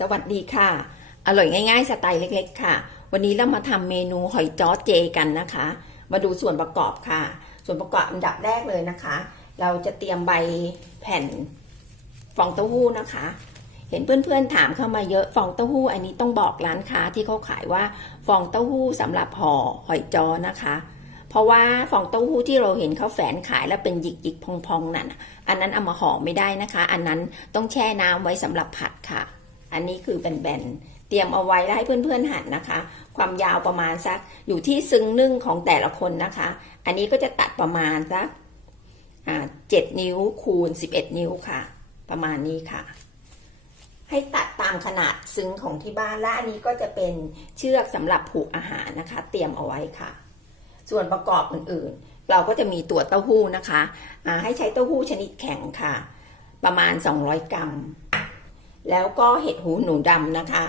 สวัสดีค่ะ อร่อยง่ายๆ สไตล์เล็ก ๆ ค่ะ วันนี้เรามาทำเมนูหอยจ้อเจกันนะคะ มาดูส่วนประกอบค่ะ ส่วนประกอบอันดับแรกเลยนะคะ เราจะเตรียมใบแผ่นฟองเต้าหู้นะคะ เห็นเพื่อนๆถามเข้ามาเยอะฟองเต้าหู้อันนี้ต้องบอกร้านค้าที่เขาขายว่าฟองเต้าหู้สำหรับห่อหอยจ้อนะคะ เพราะว่าฟองเต้าหู้ที่เราเห็นเขาแฝนขายแล้วเป็นหยิกๆพองๆนั่นอันนั้นเอามาห่อไม่ได้นะคะ อันนั้นต้องแช่น้ำไว้สำหรับผัดค่ะ อันนี้คือแบนๆ เตรียมเอาไว้แล้วให้เพื่อนๆหั่นนะคะ ความยาวประมาณสักอยู่ที่ซึ้งนึ่งของแต่ละคนนะคะ อันนี้ก็จะตัดประมาณสักเจ็ดนิ้วคูณ11นิ้วค่ะ ประมาณนี้ค่ะ ให้ตัดตามขนาดซึ้งของที่บ้านและอันนี้ก็จะเป็นเชือกสำหรับผูกอาหารนะคะ เตรียมเอาไว้ค่ะ ส่วนประกอบอื่นๆ เราก็จะมีตัวเต้าหู้นะคะ ให้ใช้เต้าหู้ชนิดแข็งค่ะ ประมาณ 200 กรัม แล้วก็เห็ดหูหนูดำนะคะ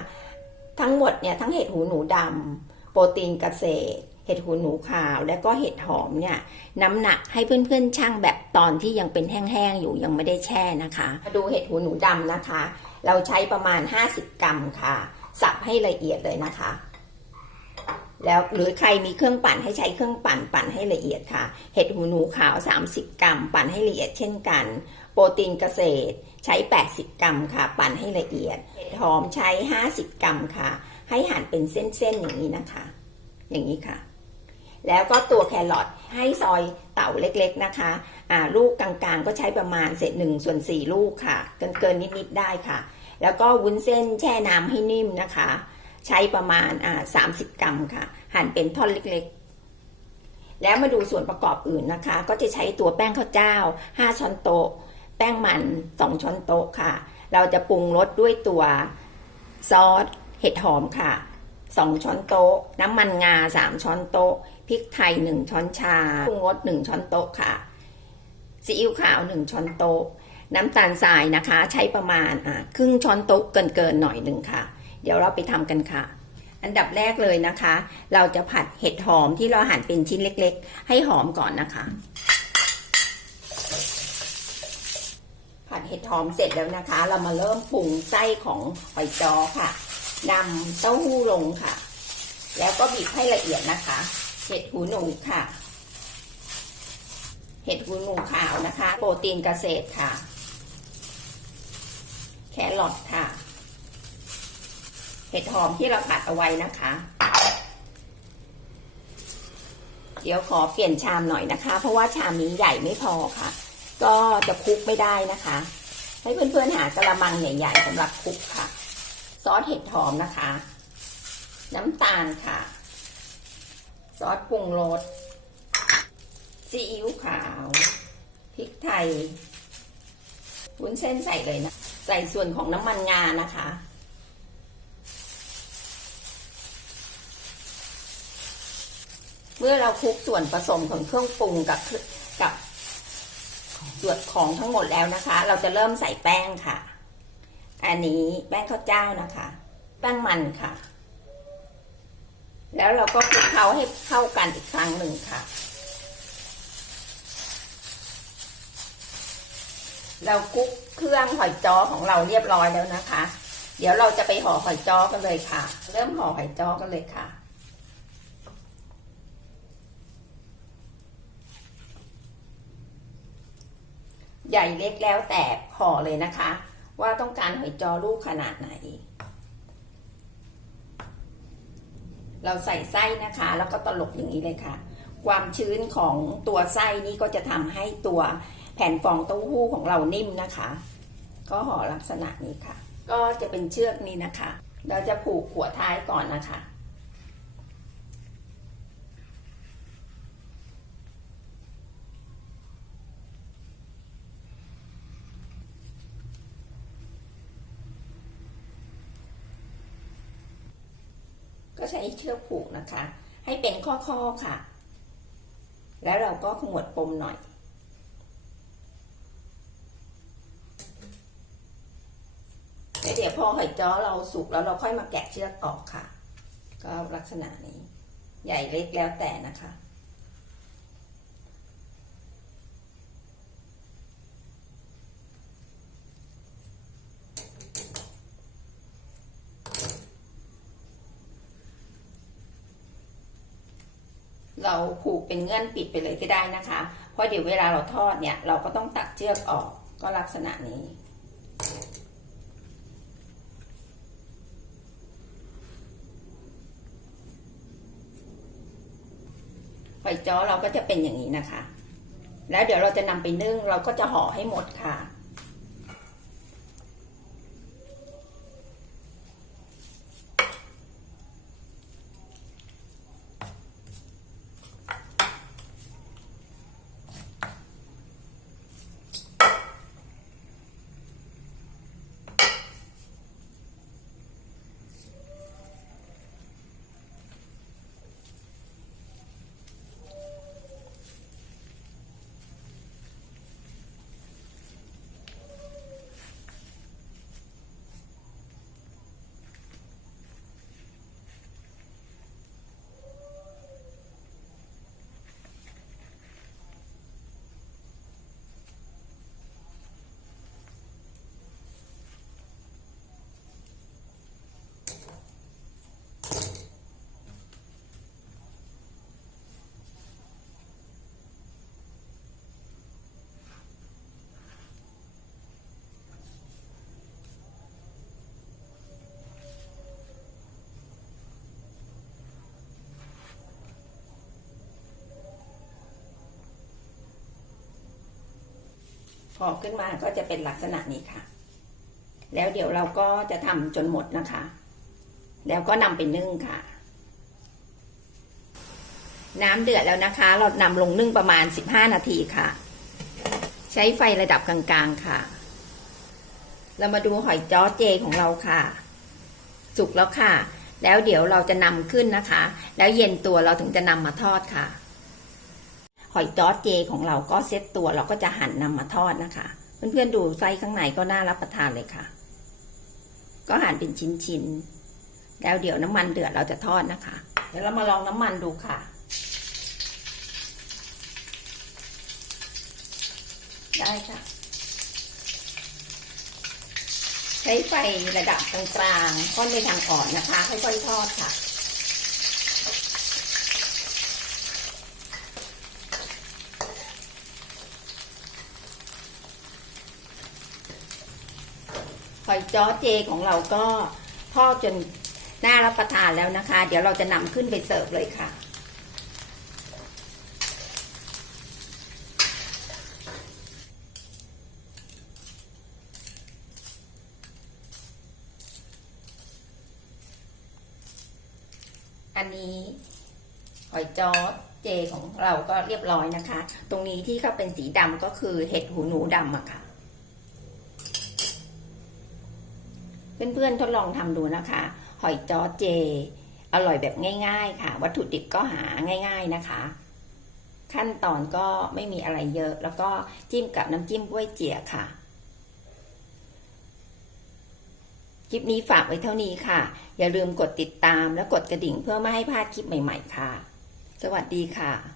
ทั้งหมดเนี่ยทั้งเห็ดหูหนูดำโปรตีนเกษตร เห็ดหูหนูขาว และก็เห็ดหอมเนี่ยน้ำหนักให้เพื่อนๆช่างแบบตอนที่ยังเป็นแห้งๆอยู่ยังไม่ได้แช่นะคะมาดูเห็ดหูหนูดำนะคะ เราใช้ประมาณ 50 กรัมค่ะ สับให้ละเอียดเลยนะคะ แล้วหรือใครมีเครื่องปั่นให้ใช้เครื่องปั่นปั่นให้ละเอียดค่ะ เห็ดหูหนูขาว 30 กรัม ปั่นให้ละเอียดเช่นกัน โปรตีนเกษตรใช้ 80 กรัมค่ะ ปั่นให้ละเอียด เห็ดหอมใช้ 50 กรัมค่ะ ให้หั่นเป็นเส้นๆอย่างนี้นะคะ อย่างนี้ค่ะ แล้วก็ตัวแครอทให้ซอยเต่าเล็กๆนะคะอ่าลูกกลางๆ ก็ใช้ประมาณเศษหนึ่งส่วนสี่ลูกค่ะ เกินเกินๆนิดๆได้ค่ะ แล้วก็วุ้นเส้นแช่น้ำให้นิ่มนะคะ ใช้ประมาณอ่าสามสิบกรัมค่ะ หั่นเป็นท่อนเล็กๆ แล้วมาดูส่วนประกอบอื่นนะคะ ก็จะใช้ตัวแป้งข้าวเจ้า 5 ช้อนโต๊ะ แป้งมัน 2 ช้อนโต๊ะค่ะ เราจะปรุงรสด้วยตัวซอสเห็ดหอมค่ะ 2 ช้อนโต๊ะ น้ำมันงา 3 ช้อนโต๊ะ พริกไทย 1 ช้อนชา ปรุงรส 1 ช้อนโต๊ะค่ะ ซีอิ๊วขาว 1 ช้อนโต๊ะ น้ำตาลทรายนะคะ ใช้ประมาณครึ่งช้อนโต๊ะเกินๆหน่อยหนึ่งค่ะ เดี๋ยวเราไปทำกันค่ะ อันดับแรกเลยนะคะ เราจะผัดเห็ดหอมที่เราหั่นเป็นชิ้นเล็ก ๆ ให้หอมก่อนนะคะ ผัดเห็ดหอมเสร็จแล้วนะคะ เรามาเริ่มปรุงไส้ของหอยจอค่ะนำเต้าหู้ลงค่ะ แล้วก็บีบให้ละเอียดนะคะ เห็ดหูหนูค่ะ เห็ดหูหนูขาวนะคะ โปรตีนเกษตรค่ะ แครอทค่ะ ห็ดหอมที่เราผัดเอาไว้นะคะ เดี๋ยวขอเปลี่ยนชามหน่อยนะคะ เพราะว่าชามนี้ใหญ่ไม่พอค่ะ ก็จะคลุกไม่ได้นะคะ ให้เพื่อนๆหากระมังใหญ่ๆสำหรับคลุกค่ะ ซอสเห็ดหอมนะคะ น้ำตาลค่ะ ซอสปรุงรสซีอิ๊วขาวพริกไทยวุ้นเส้นใส่เลยนะ ใส่ส่วนของน้ำมันงานะคะ เมื่อเราคลุกส่วนผสมของเครื่องปรุงกับกับส่วนของทั้งหมดแล้วนะคะ เราจะเริ่มใส่แป้งค่ะ อันนี้แป้งข้าวเจ้านะคะ แป้งมันค่ะ แล้วเราก็คลุกเคล้าให้เข้ากันอีกครั้งหนึ่งค่ะ เราคลุกเครื่องหอยจ้อของเราเรียบร้อยแล้วนะคะ เดี๋ยวเราจะไปห่อหอยจ้อกันเลยค่ะ เริ่มห่อหอยจ้อกันเลยค่ะ ใหญ่เล็กแล้วแต่ห่อเลยนะคะ ว่าต้องการหอยจอลูกขนาดไหน เราใส่ไส้นะคะ แล้วก็ตลกอย่างนี้เลยค่ะ ความชื้นของตัวไส้นี้ก็จะทำให้ตัวแผ่นฟองเต้าหู้ของเรานิ่มนะคะ ก็ห่อลักษณะนี้ค่ะ ก็จะเป็นเชือกนี้นะคะ เราจะผูกหัวท้ายก่อนนะคะ ก็ใช้เชือกผูกนะคะ ให้เป็นข้อๆค่ะ แล้วเราก็ขมวดปมหน่อย เดี๋ยวพอหอยจ้อเราสุกแล้วเราค่อยมาแกะเชือกออกค่ะ ก็ลักษณะนี้ ใหญ่เล็กแล้วแต่นะคะ เราผูกเป็นเงื่อนปิดไปเลยก็ได้นะคะ เพราะเดี๋ยวเวลาเราทอดเนี่ย เราก็ต้องตัดเชือกออกก็ลักษณะนี้ หอยจ้อเราก็จะเป็นอย่างนี้นะคะ แล้วเดี๋ยวเราจะนำไปนึ่งเราก็จะห่อให้หมดค่ะ พอขึ้นมาก็จะเป็นลักษณะนี้ค่ะ แล้วเดี๋ยวเราก็จะทำจนหมดนะคะ แล้วก็นำไปนึ่งค่ะ น้ำเดือดแล้วนะคะ เรานำลงนึ่งประมาณ 15 นาทีค่ะ ใช้ไฟระดับกลางๆค่ะ เรามาดูหอยจ้อเจของเราค่ะ สุกแล้วค่ะ แล้วเดี๋ยวเราจะนำขึ้นนะคะ แล้วเย็นตัวเราถึงจะนำมาทอดค่ะ หอยจ้อเจของเราก็เซ็ตตัวเราก็จะหั่นนำมาทอดนะคะ เพื่อนๆดูไส้ข้างในก็น่ารับประทานเลยค่ะ ก็หั่นเป็นชิ้นๆแล้วเดี๋ยวน้ำมันเดือดเราจะทอดนะคะ เดี๋ยวเรามาลองน้ำมันดูค่ะได้ค่ะ ใช้ไฟระดับกลางๆค่อนไปทางอ่อนนะคะ ค่อยๆทอดค่ะ อยจ้อเจของเราก็ทอดจนน่ารับประทานแล้วนะคะ เดี๋ยวเราจะนำขึ้นไปเสิร์ฟเลยค่ะ อันนี้หอยจ้อเจของเราก็เรียบร้อยนะคะ ตรงนี้ที่เขาเป็นสีดำก็คือเห็ดหูหนูดำอะค่ะ เพื่อนๆทดลองทำดูนะคะ หอยจ้อเจ อร่อยแบบง่าย ๆ ค่ะ วัตถุดิบก็หาง่าย ๆนะคะ ขั้นตอนก็ไม่มีอะไรเยอะ แล้วก็จิ้มกับน้ำจิ้มบ้วยเจี๋ยค่ะ คลิปนี้ฝากไว้เท่านี้ค่ะ อย่าลืมกดติดตามและกดกระดิ่งเพื่อไม่ให้พลาดคลิปใหม่ ๆ ค่ะ สวัสดีค่ะ